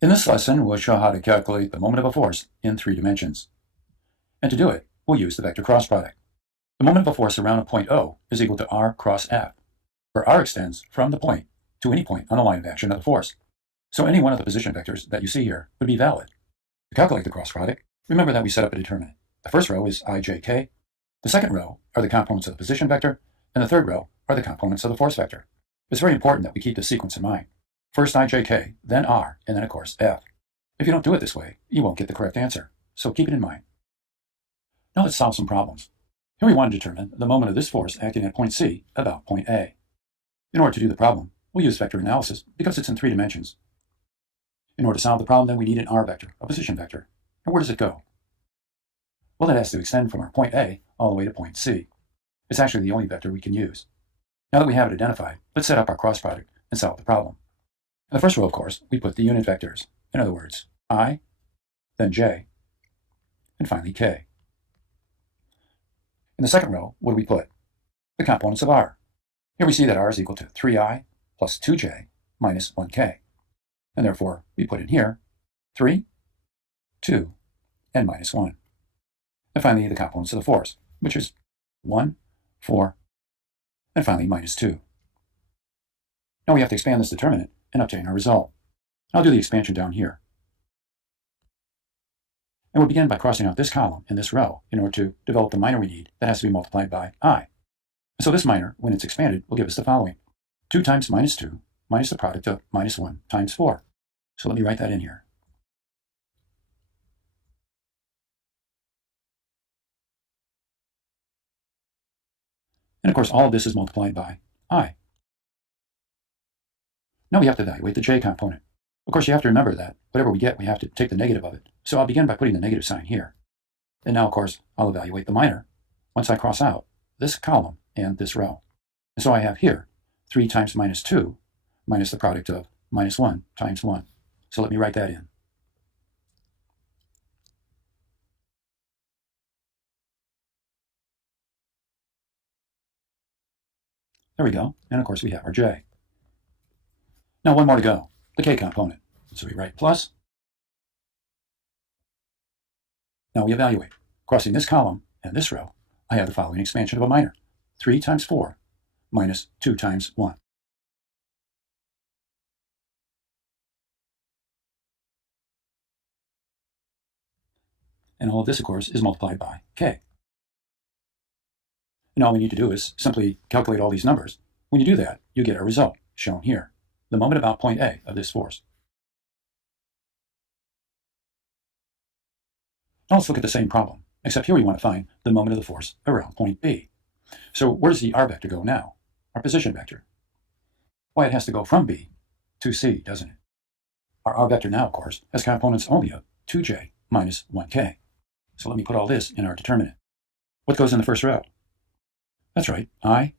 In this lesson, we'll show how to calculate the moment of a force in 3 dimensions. And to do it, we'll use the vector cross product. The moment of a force around a point O is equal to r cross F, where r extends from the point to any point on the line of action of the force. So any one of the position vectors that you see here would be valid. To calculate the cross product, remember that we set up a determinant. The first row is ijk, the second row are the components of the position vector, and the third row are the components of the force vector. It's very important that we keep this sequence in mind. First ijk, then r, and then of course F. If you don't do it this way, you won't get the correct answer, so keep it in mind. Now let's solve some problems. Here we want to determine the moment of this force acting at point C about point A. In order to do the problem, we'll use vector analysis because it's in 3 dimensions. In order to solve the problem, then we need an r vector, a position vector. And where does it go? Well, it has to extend from our point A all the way to point C. It's actually the only vector we can use. Now that we have it identified, let's set up our cross product and solve the problem. In the first row, of course, we put the unit vectors. In other words, I, then j, and finally k. In the second row, what do we put? The components of r. Here we see that r is equal to 3i plus 2j minus 1k. And therefore, we put in here 3, 2, and minus 1. And finally, the components of the force, which is 1, 4, and finally minus 2. Now we have to expand this determinant and obtain our result. I'll do the expansion down here. And we'll begin by crossing out this column and this row in order to develop the minor we need that has to be multiplied by I. And so this minor, when it's expanded, will give us the following. 2 times minus 2 minus the product of minus 1 times 4. So let me write that in here. And of course, all of this is multiplied by I. Now we have to evaluate the j component. Of course, you have to remember that whatever we get, we have to take the negative of it. So I'll begin by putting the negative sign here. And now, of course, I'll evaluate the minor once I cross out this column and this row. And so I have here 3 times minus 2 minus the product of minus 1 times 1. So let me write that in. There we go. And of course, we have our j. Now one more to go, the k component. So we write plus. Now we evaluate. Crossing this column and this row, I have the following expansion of a minor. 3 times 4 minus 2 times 1. And all of this, of course, is multiplied by k. And all we need to do is simply calculate all these numbers. When you do that, you get a result, shown here, the moment about point A of this force. Now let's look at the same problem, except here we want to find the moment of the force around point B. So where does the r vector go now? Our position vector. Why, it has to go from B to C, doesn't it? Our r vector now, of course, has components only of 2j minus 1k. So let me put all this in our determinant. What goes in the first row? That's right, I,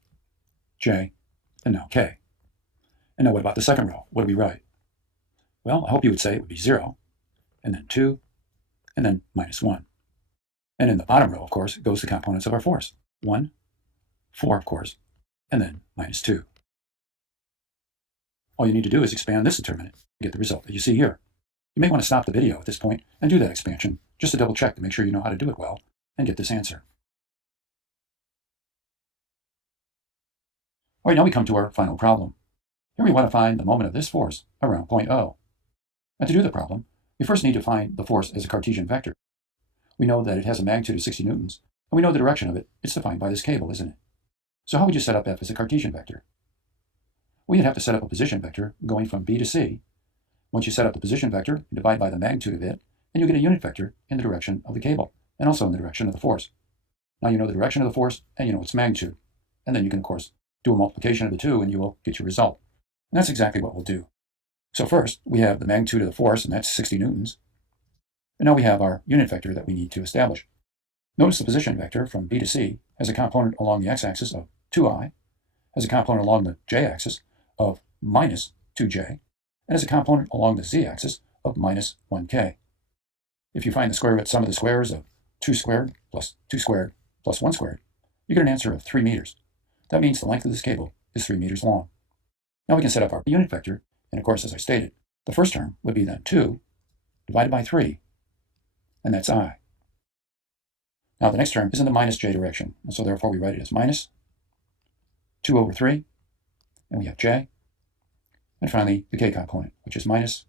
j, and now k. And now what about the second row? What do we write? Well, I hope you would say it would be 0, and then 2, and then minus 1. And in the bottom row, of course, goes the components of our force. 1, 4, of course, and then minus 2. All you need to do is expand this determinant and get the result that you see here. You may want to stop the video at this point and do that expansion just to double check to make sure you know how to do it well and get this answer. All right, now we come to our final problem. Here we want to find the moment of this force around point O. And to do the problem, we first need to find the force as a Cartesian vector. We know that it has a magnitude of 60 newtons, and we know the direction of it. It's defined by this cable, isn't it? So how would you set up F as a Cartesian vector? Well, you'd have to set up a position vector going from B to C. Once you set up the position vector, you divide by the magnitude of it, and you get a unit vector in the direction of the cable, and also in the direction of the force. Now you know the direction of the force, and you know its magnitude. And then you can, of course, do a multiplication of the two, and you will get your result. And that's exactly what we'll do. So first, we have the magnitude of the force, and that's 60 newtons. And now we have our unit vector that we need to establish. Notice the position vector from B to C has a component along the x-axis of 2i, has a component along the j-axis of minus 2j, and has a component along the z-axis of minus 1k. If you find the square root sum of the squares of 2 squared plus 2 squared plus 1 squared, you get an answer of 3 meters. That means the length of this cable is 3 meters long. Now we can set up our unit vector, and of course, as I stated, The first term would be then 2 divided by 3, and that's I. Now the next term is in the minus j direction, and so therefore we write it as minus 2 over 3, and we have j. And finally, the k component, which is minus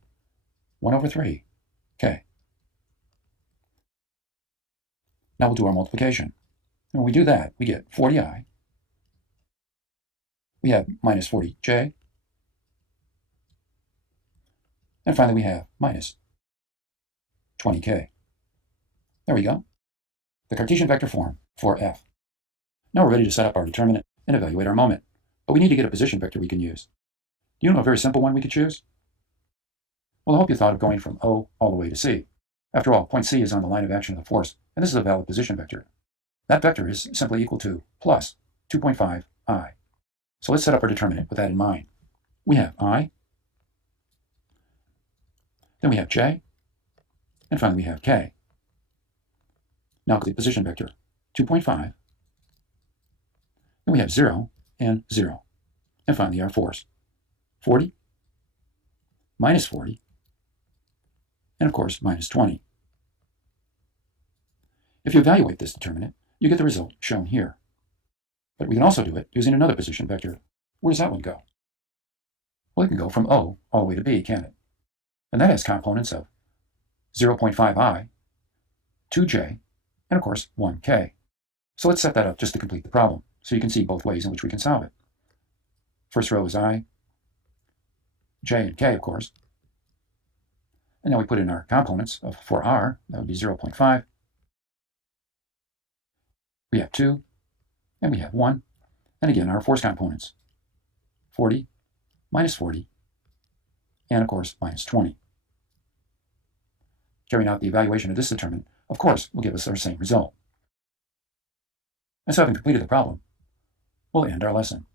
1 over 3, k. Now we'll do our multiplication. And when we do that, we get 40i. We have minus 40j. And finally, we have minus 20k. There we go. The Cartesian vector form for f. Now we're ready to set up our determinant and evaluate our moment. But we need to get a position vector we can use. Do you know a very simple one we could choose? Well, I hope you thought of going from O all the way to C. After all, point C is on the line of action of the force, and this is a valid position vector. That vector is simply equal to plus 2.5 I. So let's set up our determinant with that in mind. We have I, then we have j, and finally we have k. Now the position vector, 2.5, then we have 0 and 0, and finally our force, 40, minus 40, and of course minus 20. If you evaluate this determinant, you get the result shown here. But we can also do it using another position vector. Where does that one go? Well, it can go from O all the way to B, can it? And that has components of 0.5i, 2j, and of course 1k. So let's set that up just to complete the problem, so you can see both ways in which we can solve it. First row is I, j, and k, of course. And now we put in our components for r, that would be 0.5. We have 2, and we have 1. And again, our force components, 40, minus 40, and of course, minus 20. Carrying out the evaluation of this determinant, of course, will give us our same result. And so having completed the problem, we'll end our lesson.